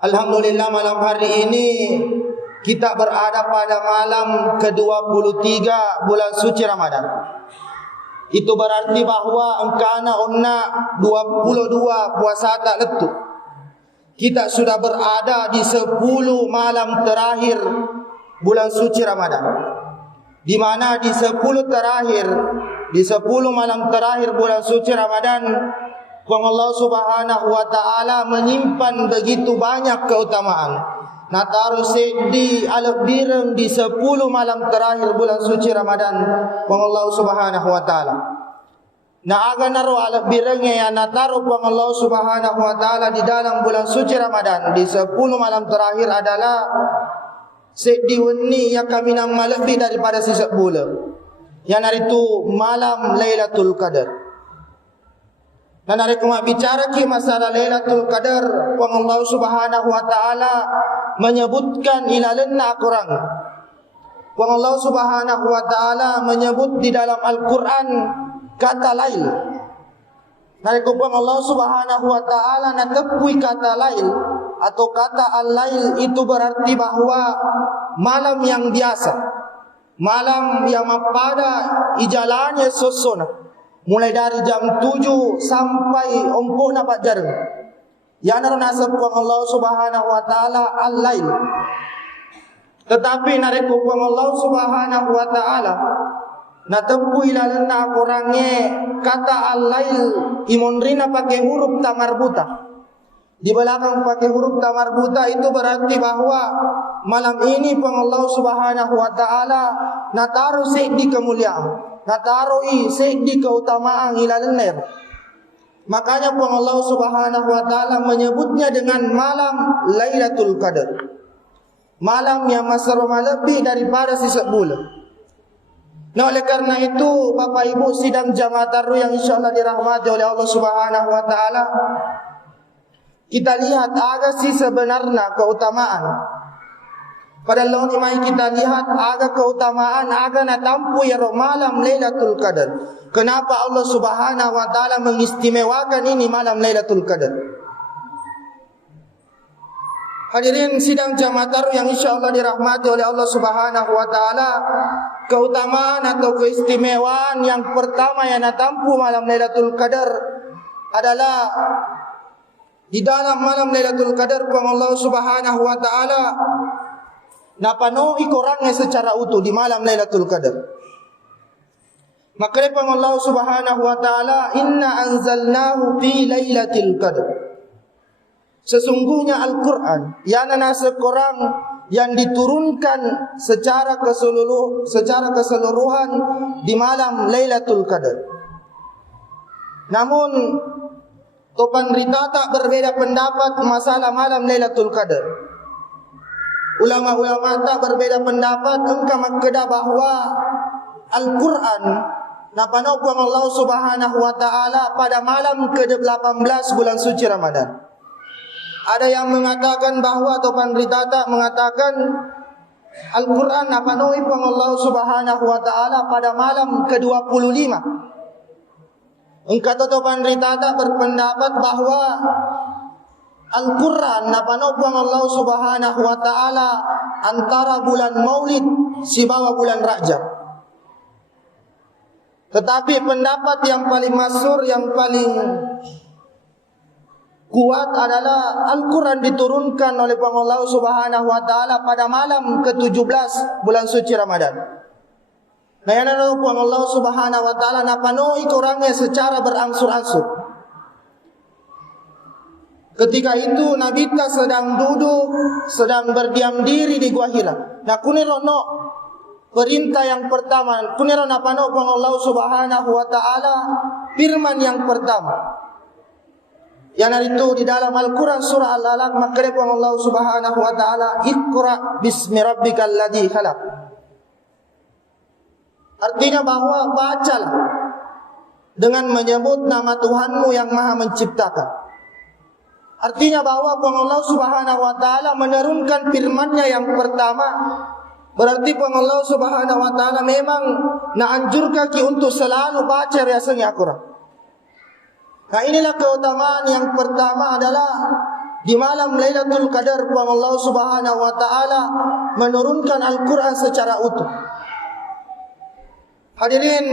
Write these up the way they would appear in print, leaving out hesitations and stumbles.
Alhamdulillah malam hari ini kita berada pada malam ke-23 bulan suci Ramadan. Itu berarti bahwa engkana onna 22 puasa tak letu. Kita sudah berada di 10 malam terakhir bulan suci Ramadan. Di mana di 10 malam terakhir bulan suci Ramadan, Allah Subhanahu wa taala menyimpan begitu banyak keutamaan. Nah taruh di alaf birem di 10 malam terakhir bulan suci Ramadan Allah Subhanahu wa taala. Nah aga naro alaf birengnya ya nataruh Allah Subhanahu wa taala di dalam bulan suci Ramadan di 10 malam terakhir adalah di weni yang kami nang lebih daripada sisa bulan. Yang hari itu malam Lailatul Qadar. Dan hari kami bicara ki masalah Lailatul Qadar, Allah Subhanahu wa taala menyebutkan ilalenna Quran. Allah Subhanahu wa taala menyebut di dalam Al-Qur'an kata lail. Hari kupang Allah Subhanahu wa taala natepui kata lail atau kata al-lail itu berarti bahwa malam yang biasa, malam yang pada ijalannya sosona, mulai dari jam 7 sampai ompona fajar. Yang nasab Allah Subhanahu wa taala al-lail. Tetapi narekupang Allah Subhanahu wa taala natempu ilalena kurangnya kata al-lail imonrina pakai huruf tamarbuta. Di belakang pakai huruf tamarbuta itu berarti bahwa malam ini Allah Subhanahu wa taala nataruh di kemuliaan, nataruh di keutamaan ilalennya. Makanya Allah Subhanahu wa taala menyebutnya dengan malam Lailatul Qadar. Malam yang masaroma lebih daripada sisa bulan. Nah oleh karena itu Bapak Ibu sidang jamaah taruh yang insyaallah dirahmati oleh Allah Subhanahu wa taala, kita lihat agak sih sebenarnya keutamaan. Pada lawan imai kita lihat agak keutamaan agak natampu ya malam Lailatul Qadar. Kenapa Allah Subhanahu wa taala mengistimewakan ini malam Lailatul Qadar? Hadirin sidang jamaah taruh yang insyaallah dirahmati oleh Allah Subhanahu wa taala, keutamaan atau keistimewaan yang pertama yang natampu malam Lailatul Qadar adalah di dalam malam Lailatul Qadar Allah Subhanahu wa taala napanuhi orangnya secara utuh di malam Lailatul Qadar. Maka Allah Subhanahu wa taala inna anzalnahu fi lailatul qadar. Sesungguhnya Al-Qur'an yana seorang yang diturunkan secara keseluruhan di malam Lailatul Qadar. Namun topan rita tak berbeda pendapat masalah malam Lailatul Qadar. Ulama-ulama tak berbeda pendapat engkau makkedah bahwa Al-Quran napanopang Allah Subhanahu wa taala pada malam ke-18 bulan suci Ramadan. Ada yang mengatakan bahwa atau pandritata mengatakan Al-Quran napanopang Allah Subhanahu wa taala pada malam ke-25. Engkau atau pandritata berpendapat bahwa Al-Quran napanopang Allah Subhanahu wa taala antara bulan Maulid si bawah bulan Rajab. Tetapi pendapat yang paling masyhur, yang paling kuat adalah Al-Quran diturunkan oleh Allah Subhanahu wa taala pada malam ke-17 bulan suci Ramadan. Nah yang Allah Subhanahu wa taala napanoi orangnya secara berangsur-angsur. Ketika itu Nabi ta sedang duduk, sedang berdiam diri di Gua Hira. Nah kunirono perintah yang pertama, kunirono napano Allah Subhanahu wa taala firman yang pertama. Yang itu di dalam Al-Quran surah Al-Alaq maka Allah Subhanahu wa taala Iqra bismi rabbikal ladzi khalaq. Artinya bahwa bacalah dengan menyebut nama Tuhanmu yang Maha menciptakan. Artinya bahwa Allah Subhanahu wa taala menurunkan firman-Nya yang pertama, berarti Allah Subhanahu wa taala memang naanjurkan ki untuk selalu baca riasanya Al-Quran. Nah inilah keutamaan yang pertama adalah Di malam Lailatul Qadar Allah Subhanahu wa taala menurunkan Al-Qur'an secara utuh. Hadirin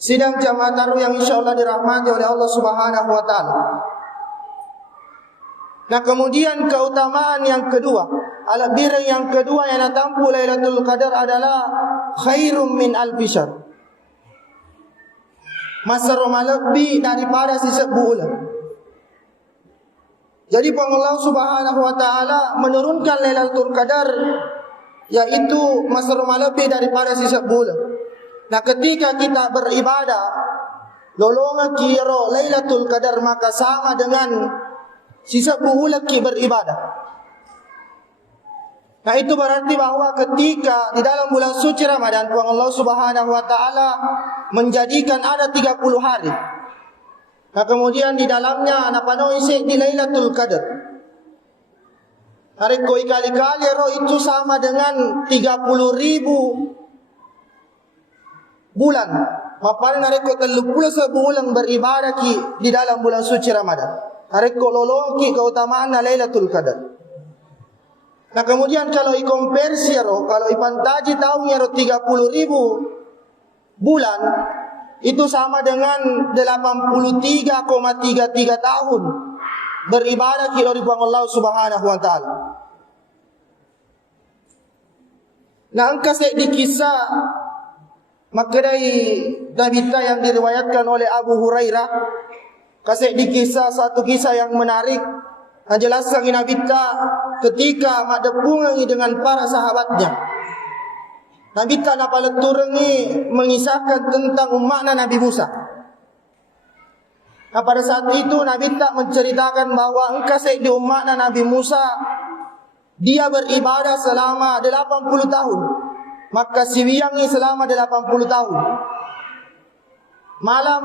sidang jamaah taruh yang insyaallah dirahmati oleh Allah Subhanahu wa taala. Nah, kemudian keutamaan yang kedua, albir yang kedua yang natampu Lailatul Qadar adalah khairum min alfi syahr. Masa lebih daripada 1000 bulan. Jadi Allah Subhanahu wa taala menurunkan Lailatul Qadar yaitu masa lebih daripada 1000 bulan. Nah, ketika kita beribadah lolonga kira Lailatul Qadar maka sama dengan 1000 bulan kita beribadah. Nah, itu berarti bahwa ketika di dalam bulan suci Ramadan Allah Subhanahu wa taala menjadikan ada 30 hari. Nah, kemudian di dalamnya napano isi di Lailatul Qadar. Hari koi kali-kali roh itu sama dengan 30.000 bulan. Maparin hari ko 30 sebulan beribadah ki di dalam bulan suci Ramadan. Hari ko loloki keutamaan Lailatul Qadar. Nah, kemudian kalau i-konversi roh, kalau ipantaji tahunnya roh 30.000 bulan, itu sama dengan 83,33 tahun beribadah kilo di Allah Subhanahu wa taala. Nah, angka di kisah makadai Nabita yang diriwayatkan oleh Abu Hurairah, kasih di kisah satu kisah yang menarik. Menjelaskan Nabita ketika madepungi dengan para sahabatnya. Nabi tak nak paleturang ni mengisahkan tentang umatnya Nabi Musa. Nah, pada saat itu Nabi tak menceritakan bahawa engkau di umatnya Nabi Musa dia beribadah selama 80 tahun. Maka siwiyangi selama 80 tahun. Malam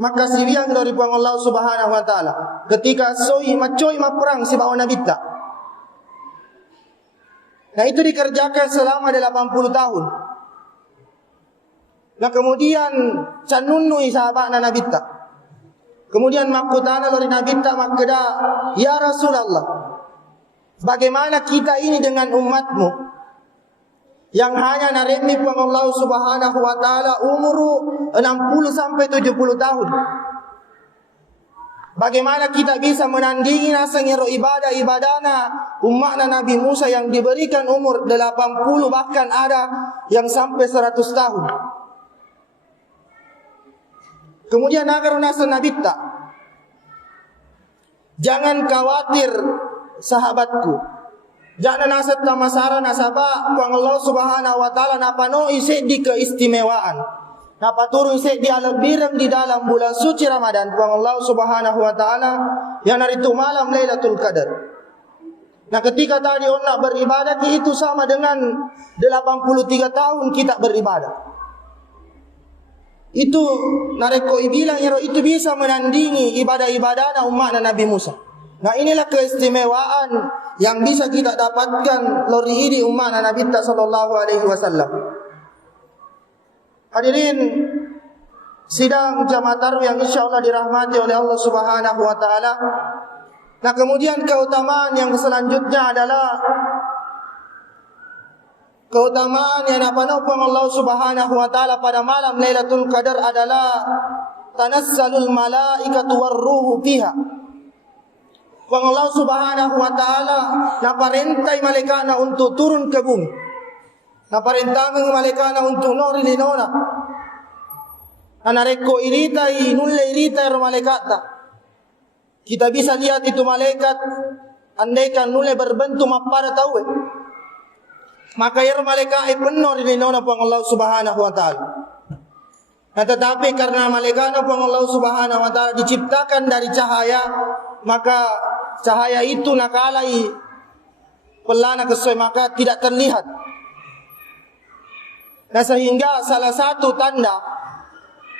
maka siwiang dari Allah Subhanahu wa taala. Ketika soi macoi perang si bawa Nabi tak. Nah, itu dikerjakan selama 80 tahun. Nah, kemudian canunui sahabat Nabi tak. Kemudian makutana dari Nabi tak makeda, ya Rasulullah, bagaimana kita ini dengan umatmu yang hanya naremi Allah Subhanahu wa taala umur 60 sampai 70 tahun. Bagaimana kita bisa menandingi nasangiro ibadah-ibadana umatna Nabi Musa yang diberikan umur 80 bahkan ada yang sampai 100 tahun. Kemudian agar nasa Nabi tak, jangan khawatir sahabatku. Jangan nasat tamasara nasaba kuang Allah Subhanahu wa taala napano isi di keistimewaan. Napa turun di albirang di dalam bulan suci Ramadan kuang Allah Subhanahu wa taala yang hari itu malam Lailatul Qadar. Nah, ketika tadi nak beribadah itu sama dengan 83 tahun kita beribadah. Itu nareko bilang ya itu bisa menandingi ibadah-ibadah umat Nabi Musa. Nah, inilah keistimewaan yang bisa kita dapatkan lori ini umat Nabi sallallahu alaihi wasallam. Hadirin sidang jamaah taruh yang insyaallah dirahmati oleh Allah Subhanahu wa taala. Nah, kemudian keutamaan yang selanjutnya adalah keutamaan yang apa-apa Allah Subhanahu wa taala pada malam Lailatul Qadar adalah tanassalul malaikatu warruhu fiha. Allah Subhanahu wa taala naparentai malaikatna untuk turun ke bumi. Naparentangan malaikatna untuk nori linona. Anareko iritai nulle iritai malaikatna. Kita bisa lihat itu malaikat andaikan nulle berbentuk mapada tahu. Maka ya malaikat penuh linona pang Allah Subhanahu wa taala. Nah, tetapi karena malaikatna pang Allah Subhanahu wa taala diciptakan dari cahaya, maka cahaya itu nakalai pelana kesesuai maka tidak terlihat. Nah, sehingga salah satu tanda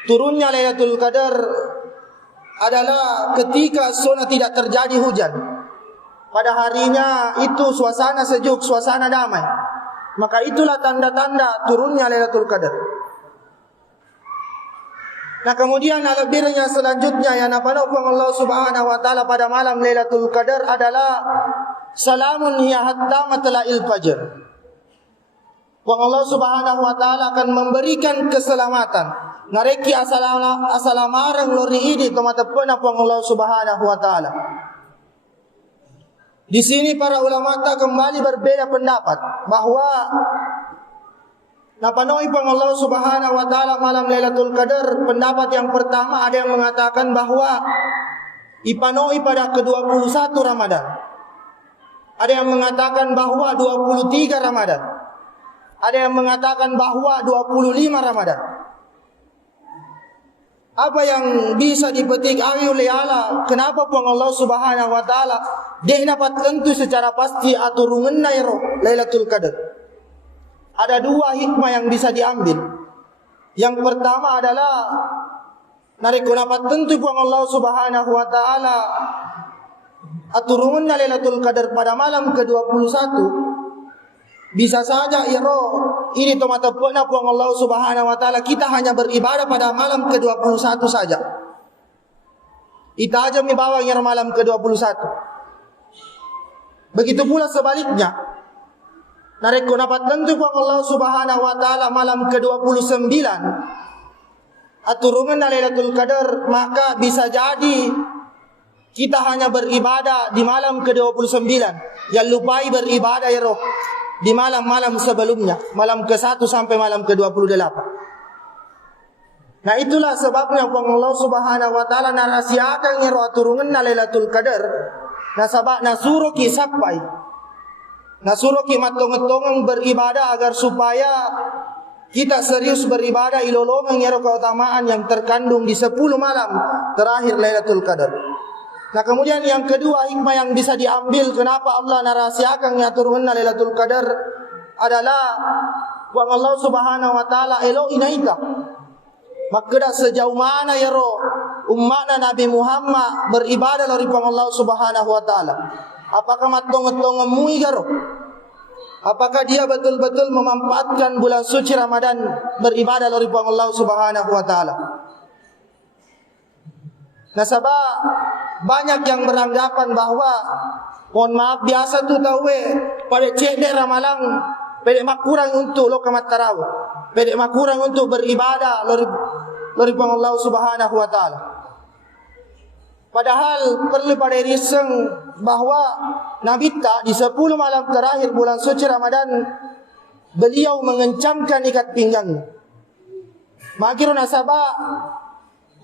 turunnya Lailatul Qadar adalah ketika zona tidak terjadi hujan. Pada harinya itu suasana sejuk, suasana damai. Maka itulah tanda-tanda turunnya Lailatul Qadar. Nah kemudian lebih yang selanjutnya yang napanopang Allah Subhanahu wa taala pada malam Lailatul Qadar adalah salamun hiya hatta matla'il fajr. Allah Subhanahu wa taala akan memberikan keselamatan. Nareki asalamarang lori ini tomatapun Allah Subhanahu wa taala. Di sini para ulama kembali berbeda pendapat bahwa napanoi pang Allah Subhanahu wa taala malam Lailatul Qadar. Pendapat yang pertama ada yang mengatakan bahwa ipanoi pada ke-21 Ramadan. Ada yang mengatakan bahwa 23 Ramadan. Ada yang mengatakan bahwa 25 Ramadan. Apa yang bisa dipetik oleh Allah? Kenapa pun Allah Subhanahu wa taala dia dapat tentu secara pasti aturungan nairo Lailatul Qadar? Ada dua hikmah yang bisa diambil. Yang pertama adalah nariko dapat tentu pun Allah Subhanahu wa taala aturungan Lailatul Qadar pada malam ke-21. Bisa saja ini tomata pernah puang Allah Subhanahu wa taala kita hanya beribadah pada malam ke-21 saja. Kita aja membawa yang malam ke-21. Begitu pula sebaliknya. Nareko dapat tentu puang Allah Subhanahu wa taala malam ke-29 aturungan Lailatul Qadar, maka bisa jadi kita hanya beribadah di malam ke-29 yang lupai beribadah di malam-malam sebelumnya, malam ke-1 sampai malam ke-28. Nah itulah sebabnya Allah Subhanahu wa taala narasiakan aturungan Lailatul Qadar. Nah sabab nasuruh ki sampai nasuruh ki matong-matongan beribadah agar supaya kita serius beribadah ilolongan keutamaan yang terkandung di 10 malam terakhir Lailatul Qadar. Nah kemudian yang kedua hikmah yang bisa diambil kenapa Allah narasiakan turunna Lailatul Qadar adalah wa Allah Subhanahu wa taala elo inaita. Maka sejauh mana umatna Nabi Muhammad beribadah lori Allah Subhanahu wa taala. Apakah matong-matong mui garo? Apakah dia betul-betul memanfaatkan bulan suci Ramadan beribadah lori Allah Subhanahu wa taala? Nah sebab banyak yang beranggapan bahwa mohon maaf biasa tu tahu pada cedek ramalang pedek makurang untuk lo kamat tarawih, pedek makurang untuk beribadah lori Allah Subhanahu wa taala. Padahal perlu pada riseng bahwa Nabi tak di 10 malam terakhir bulan suci Ramadan beliau mengencamkan ikat pinggangnya. Makiro nasaba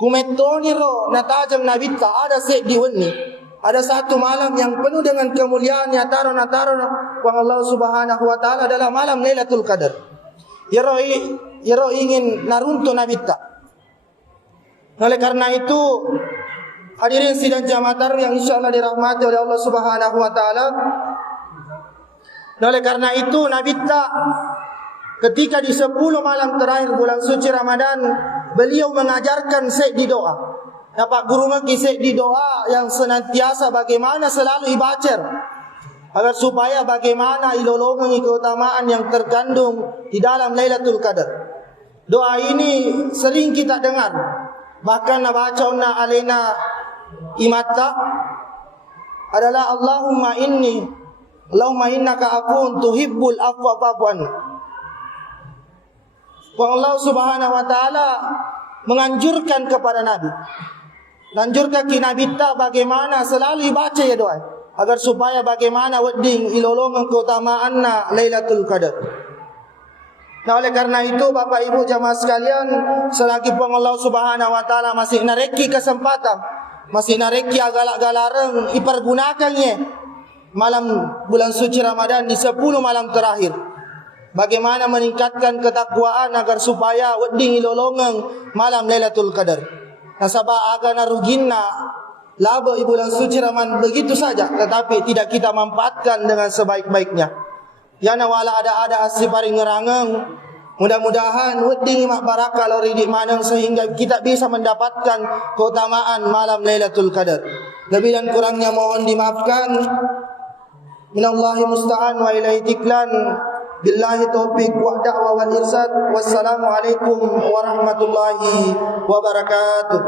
kumetoni natajam Nabi tak ada sek diwenni. Ada satu malam yang penuh dengan kemuliaan nyataro Allah Subhanahu wa taala adalah malam Lailatul Qadar. Yero ingin narunto Nabi tak. Oleh karena itu hadirin sidang jamaah yang insyaallah dirahmati oleh Allah Subhanahu wa taala. Oleh karena itu Nabi tak ketika di 10 malam terakhir bulan suci Ramadan beliau mengajarkan di doa. Dapat guru ngaki di doa yang senantiasa bagaimana selalu ibacer agar supaya bagaimana ilolongan keutamaan yang terkandung di dalam Lailatul Qadar. Doa ini sering kita dengar. Bahkan nabacauna alaina imata adalah Allahumma innaka afun tuhibbul afwa fa'fu anni. Allah Subhanahu wa taala menganjurkan kepada Nabi. Lanjurkan ki Nabi tak bagaimana selalu baca ya doa agar supaya bagaimana wedding ilolongan keutamaanna Lailatul Qadar. Nah oleh karena itu Bapak Ibu jamaah sekalian, selagi pun Allah Subhanahu wa taala masih nareki kesempatan, masih nareki agalak-galareng ipergunakannya malam bulan suci Ramadan di 10 malam terakhir. Bagaimana meningkatkan ketakwaan agar supaya wedding ilolongan malam Lailatul Qadar. Nasabah agana ruginna laba bulan suci Ramadan begitu saja, tetapi tidak kita manfaatkan dengan sebaik-baiknya. Yana wala ada asipari ngerangeng. Mudah-mudahan wedding mak barakah lori di manang sehingga kita bisa mendapatkan keutamaan malam Lailatul Qadar. Lebih dan kurangnya mohon dimaafkan. Minallahi musta'an wa ilaihi tiklan. Billahi taufiq wa da'wa wal irsad. Wassalamualaikum warahmatullahi wabarakatuh.